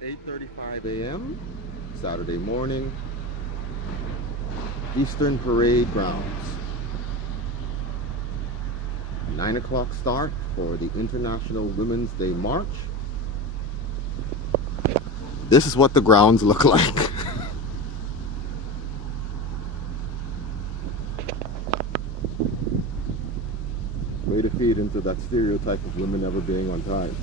8:35 a.m. Saturday morning, Eastern Parade Grounds. 9 o'clock start for the International Women's Day March. This is what the grounds look like. Way to feed into that stereotype of women never being on time.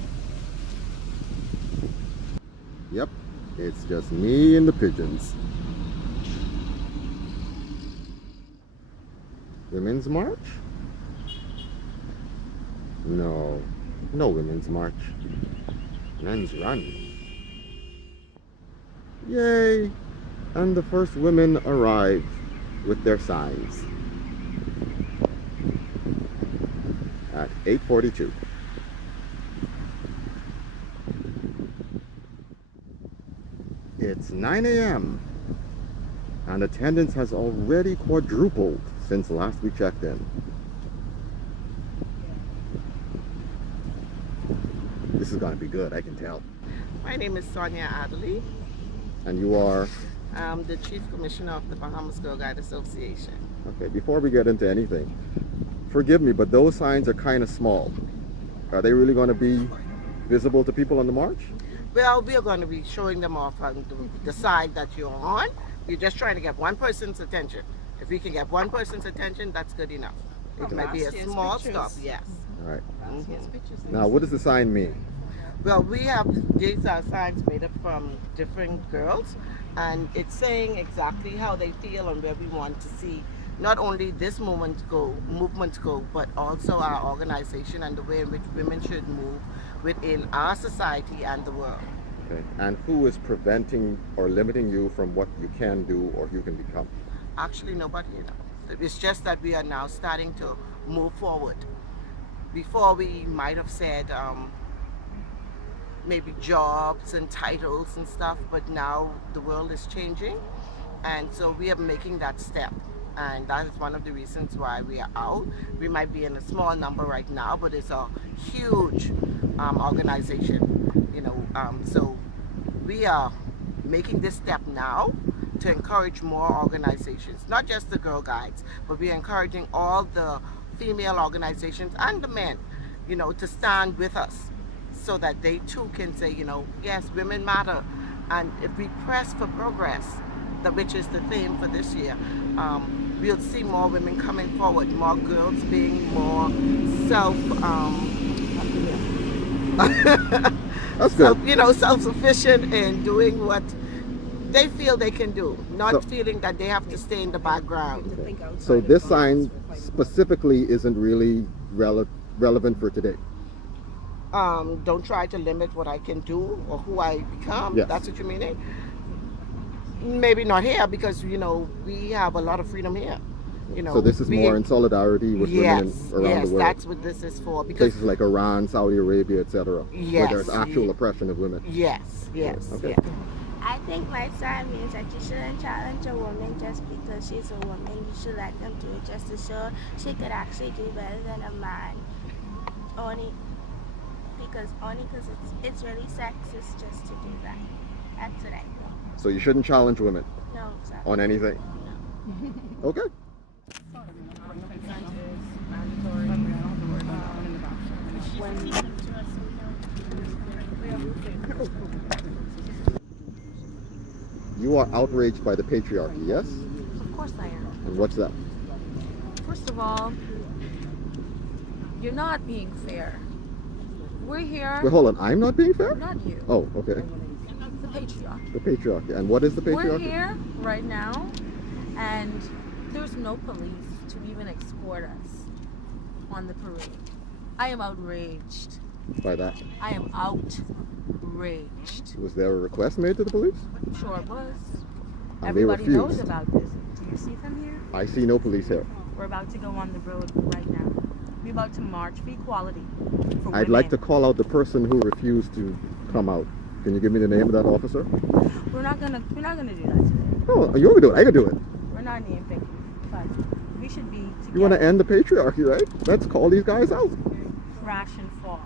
Yep, it's just me and the pigeons. Women's March? No, no Women's March. Men's Run. Yay! And the first women arrive with their signs at 8:42. It's 9 a.m. and attendance has already quadrupled since last we checked in. This is going to be good, I can tell. My name is Sonia Adderley. And you are? I'm the Chief Commissioner of the Bahamas Girl Guide Association. Okay, before we get into anything, forgive me, but those signs are kind of small. Are they really going to be visible to people on the march? Well, we are going to be showing them off on the side that you're on. We're just trying to get one person's attention. If we can get one person's attention, that's good enough. It might be a small stop, yes. All right. Now, what does the sign mean? Well, these are signs made up from different girls, and it's saying exactly how they feel and where we want to see not only this movement go, but also our organization and the way in which women should move within our society and the world. Okay. And who is preventing or limiting you from what you can do or you can become? Actually, nobody, It's just that we are now starting to move forward. Before we might have said maybe jobs and titles and stuff, but now the world is changing, and so we are making that step. And that is one of the reasons why we are out. We might be in a small number right now, but it's a huge organization, so we are making this step now to encourage more organizations, not just the Girl Guides, but we are encouraging all the female organizations and the men, to stand with us so that they too can say, yes, women matter. And if we press for progress, which is the theme for this year, we'll see more women coming forward, more girls being more self-sufficient and doing what they feel they can do, not feeling that they have to stay in the background. Okay. So this sign specifically isn't really relevant for today. Don't try to limit what I can do or who I become. Yes. That's what you mean? Maybe not here, because we have a lot of freedom here. So this is more in solidarity with women around the world. Yes, that's what this is for. Because places like Iran, Saudi Arabia, etc., where there's actual oppression of women. Yes. Okay. Yeah. I think my sign means that you shouldn't challenge a woman just because she's a woman. You should let them do it just to show she could actually do better than a man. Only because it's really sexist just to do that. That's what I think. So you shouldn't challenge women No, exactly. on anything. No. Okay. You are outraged by the patriarchy, yes? Of course I am. And what's that? First of all, you're not being fair. We're here. Wait, hold on. I'm not being fair? Not you. Oh, okay. The patriarchy. The patriarchy. And what is the patriarchy? We're here right now, and there's no police to even escort us on the parade. I am outraged. By that? I am outraged. Was there a request made to the police? Sure it was. And Everybody they refused. knows about this. Do you see them here? I see no police here. We're about to go on the road right now. We're about to march for equality. For I'd like to call out the person who refused to come out. Can you give me the name of that officer? We're not gonna do that today. Oh, you want to do it? I can do it. We're not name picking, but we should be together. You want to end the patriarchy, right? Let's call these guys out. Crash and fall.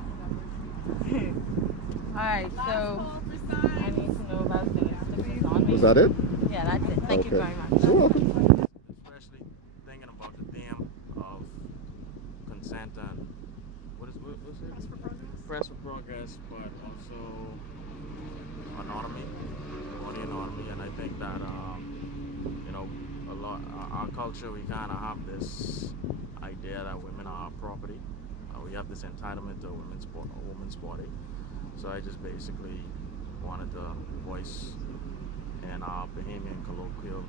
Alright, so I need to know about things. This is on me. Was that it? Yeah, that's it. Thank you Okay. very much. You're welcome. Especially thinking about the theme of consent and what's it? Press for progress, but also autonomy, body autonomy, and I think that you know a lot our culture, we kind of have this idea that women are property. We have this entitlement to a woman's body. So I just basically wanted to voice in our Bahamian colloquial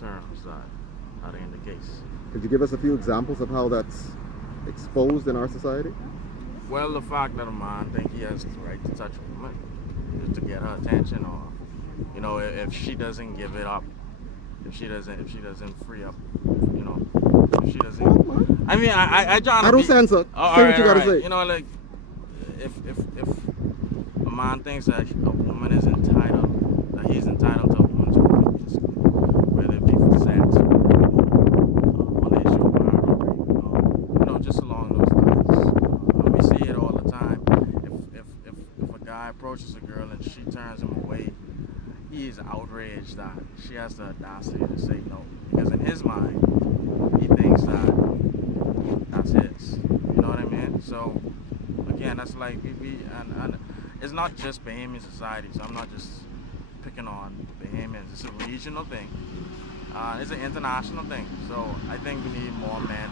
terms that ain't the case. Could you give us a few examples of how that's exposed in our society? Well, the fact that a man think he has the right to touch a woman just to get her attention, or you know, if she doesn't give it up, if she doesn't free up, you know, if she doesn't. I mean, I don't censor. Say what you gotta say. You know, like if a man thinks that a woman is entitled, that he's entitled to a woman's body, basically, whether it be for sex, on the issue of marital, you know, just along those lines. We see it all the time. If a guy approaches a girl and she turns him away, he is outraged that she has the audacity to say no, because in his mind, he thinks that that's his. You know what I mean? So again, that's like and it's not just Bahamian society. So I'm not just picking on Bahamians. It's a regional thing. It's an international thing. So I think we need more men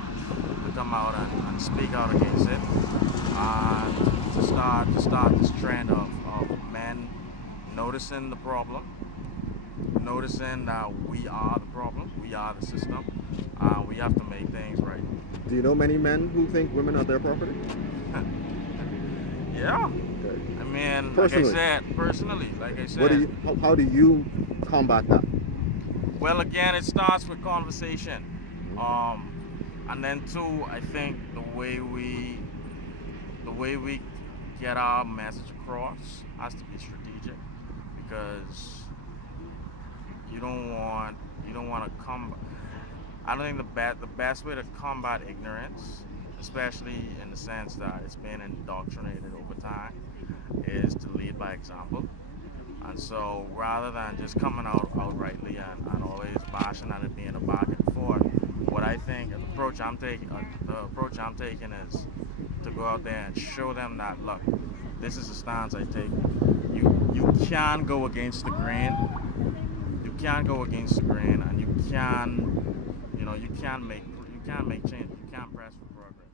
to come out and speak out against it. To start this trend of men noticing the problem, noticing that we are the problem, we are the system. We have to make things right. Do you know many men who think women are their property? Yeah. Okay. I mean, Personally. like I said, How do you combat that? well, again, it starts with conversation. And then two, I think the way we get our message across has to be strategic, because you don't want to come. I don't think the best way to combat ignorance, especially in the sense that it's been indoctrinated over time, is to lead by example. And so rather than just coming out outrightly and always bashing at it being a back and forth, what I think the approach I'm taking is to go out there and show them that, look, this is the stance I take. You can go against the grain. You can go against the grain, and you can make change. You can press for progress.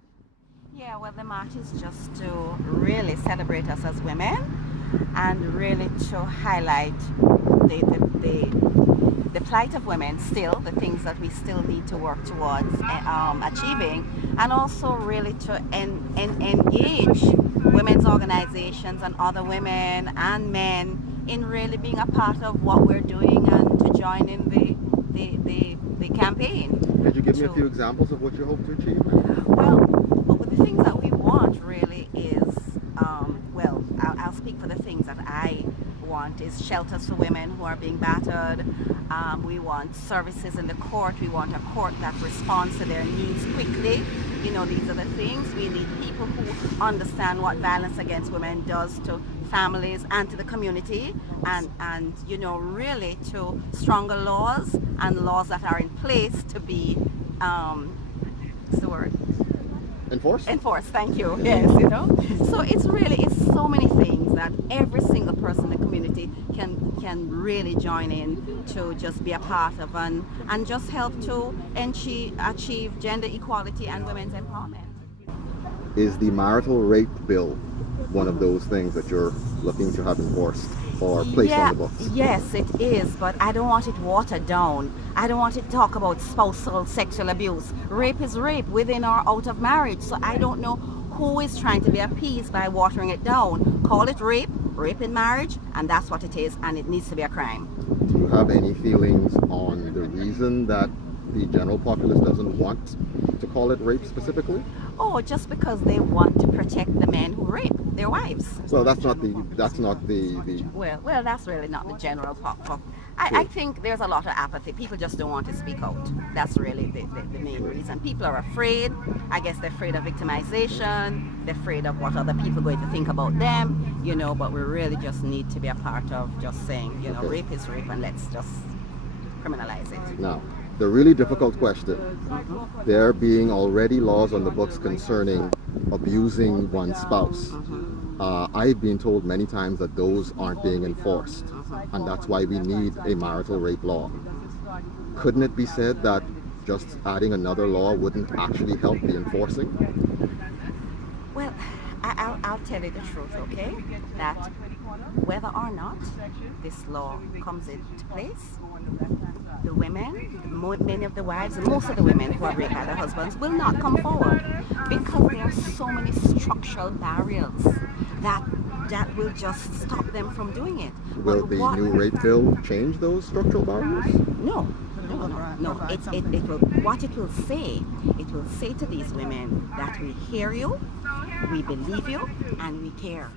Yeah, well, the march is just to really celebrate us as women and really to highlight the plight of women still, the things that we still need to work towards achieving, and also really to engage women's organizations and other women and men in really being a part of what we're doing and to join in the campaign. Could you give me a few examples of what you hope to achieve? Well, the things that we want really is, well, I'll speak for the things that I want is shelters for women who are being battered. We want services in the court. We want a court that responds to their needs quickly. You know, these are the things. We need people who understand what violence against women does to families and to the community, and you know, really to stronger laws and laws that are in place to be what's the word? Enforced, thank you. Yes, you know. So it's so many things that every single person in the community can really join in to just be a part of and just help to achieve gender equality and women's empowerment. Is the marital rape bill one of those things that you're looking to have enforced or placed on the books? Yes, it is, but I don't want it watered down. I don't want it to talk about spousal sexual abuse. Rape is rape within or out of marriage, so I don't know who is trying to be appeased by watering it down. Call it rape in marriage, and that's what it is, and it needs to be a crime. Do you have any feelings on the reason that the general populace doesn't want to call it rape specifically? Or just because they want to protect the men who rape their wives. Well, that's not the Well, that's really not the general pop. I think there's a lot of apathy. People just don't want to speak out. That's really the main reason. People are afraid. I guess they're afraid of victimization. They're afraid of what other people are going to think about them, you know, but we really just need to be a part of just saying, you know, rape is rape and let's just criminalize it. Now, the really difficult question, there being already laws on the books concerning abusing one's spouse. I've been told many times that those aren't being enforced, and that's why we need a marital rape law. Couldn't it be said that just adding another law wouldn't actually help the enforcing? Well, I'll tell you the truth, okay? That whether or not this law comes into place, the women, many of the wives, and most of the women who are raped by their husbands will not come forward because there are so many structural barriers that will just stop them from doing it. Will the new rape bill change those structural barriers? No. It will. What it will say to these women that we hear you, we believe you, and we care.